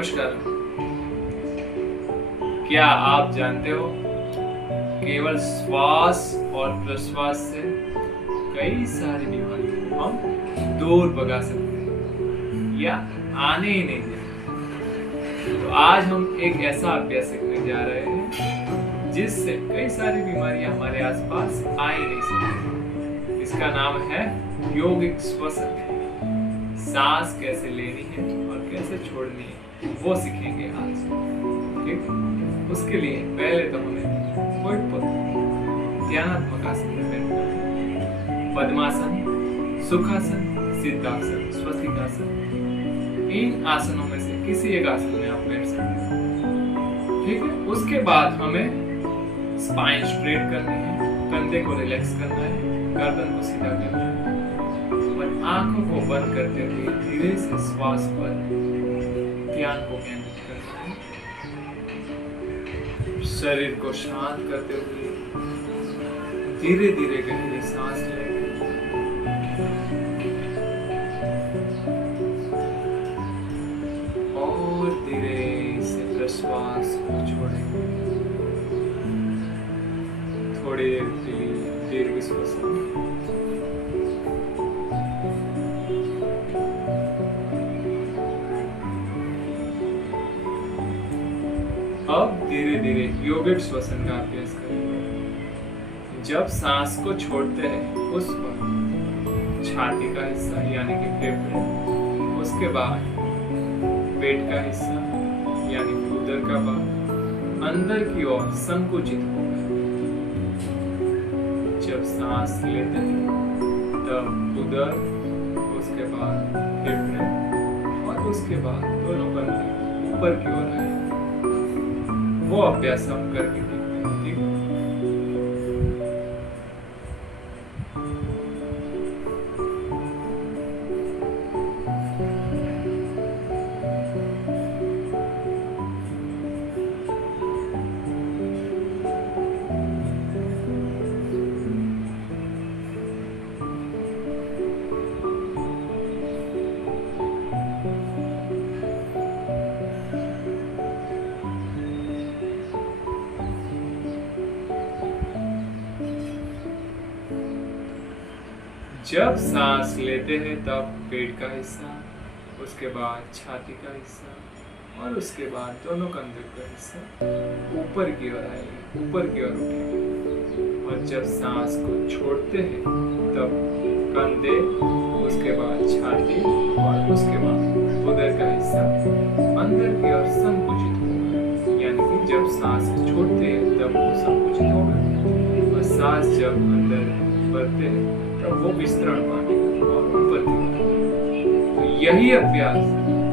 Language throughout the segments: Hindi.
नमस्कार। क्या आप जानते हो केवल श्वास और प्रश्वास से कई सारी बीमारियों को हम दूर भगा सकते हैं या आने ही नहीं देते। तो आज हम एक ऐसा अभ्यास सीखने जा रहे हैं जिससे कई सारी बीमारियां हमारे आसपास आ ही नहीं सकती। इसका नाम है यौगिक श्वसन। सांस कैसे लेनी है और कैसे छोड़नी है वो सीखेंगे आज। ठीक, उसके लिए पहले तो हमें कोई ध्यानात्मक आसन में बैठना है। पद्मासन, सुखासन, सिद्धासन, स्वस्तिकासन, इन आसनों में से किसी एक आसन में आप बैठ सकते हैं। ठीक है, उसके बाद हमें स्पाइन स्ट्रेट करनी है, कंधे को रिलैक्स करना है, गर्दन को सीधा करना है और आंखों को बंद करते हुए धीरे से श्वास पर ध्यान को केंद्रित करना है। शरीर को शांत करते हुए धीरे धीरे गहरी सांस लें और धीरे से प्रश्वास को छोड़ें। थोड़ी देर के लिए दीर्घ श्वसन। अब धीरे धीरे यौगिक श्वसन का अभ्यास करेंगे। जब सांस को छोड़ते हैं उस वक्त छाती का हिस्सा यानी कि फेफड़े, उसके बाद पेट का हिस्सा यानी कि उदर का भाग अंदर की ओर संकुचित होगा। जब सांस लेते हैं तब उदर, उसके बाद फेफड़े और उसके बाद दोनों कंधे ऊपर की ओर आए। वो अभ्यास हम करके देखते हैं। ठीक, जब सांस लेते हैं तब पेट का हिस्सा, उसके बाद छाती का हिस्सा और उसके बाद दोनों कंधे का हिस्सा ऊपर की ओर आएगा, ऊपर की ओर उठेगा। और जब सांस को छोड़ते हैं तब कंधे, उसके बाद छाती और उसके बाद उदर का हिस्सा अंदर की ओर संकुचित होगा। यानी कि जब सांस छोड़ते हैं तब वो संकुचित होगा और सांस जब अंदर भरते हैं तब वो विस्तरण पाएगा और ऊपर की ओर। तो यही अभ्यास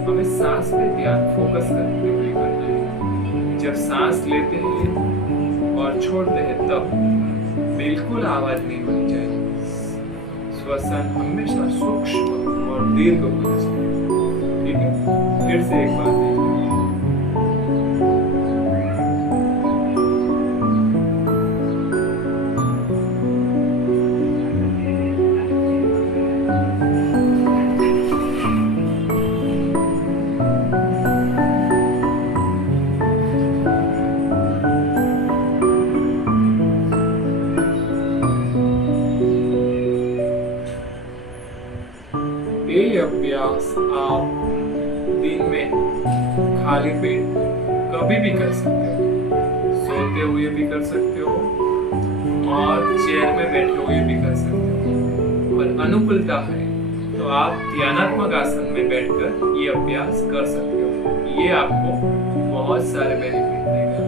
हमें सांस पे ध्यान फोकस करते हुए करना है। जब सांस लेते हैं और छोड़ते हैं तब बिल्कुल आवाज नहीं होनी चाहिए। श्वसन हमेशा सूक्ष्म और दीर्घ होना चाहिए। ठीक है, फिर से एक बार देखिए। ये अभ्यास आप दिन में खाली पेट कभी भी कर सकते हो, सोते हुए भी कर सकते हो और चेयर में बैठे हुए भी कर सकते हो। और अनुकूलता है तो आप ध्यानात्मक आसन में बैठकर ये अभ्यास कर सकते हो। ये आपको बहुत सारे बेनिफिट देगा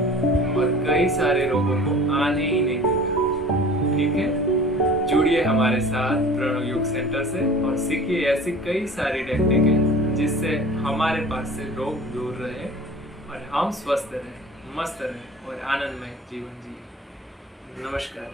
और कई सारे रोगों को आने ही नहीं देगा। ठीक है, जुड़िए हमारे साथ प्रणव योग सेंटर से और सीखिए ऐसी कई सारी टेक्निक जिससे हमारे पास से रोग दूर रहे और हम स्वस्थ रहें, मस्त रहें और आनंदमय जीवन जिए। नमस्कार।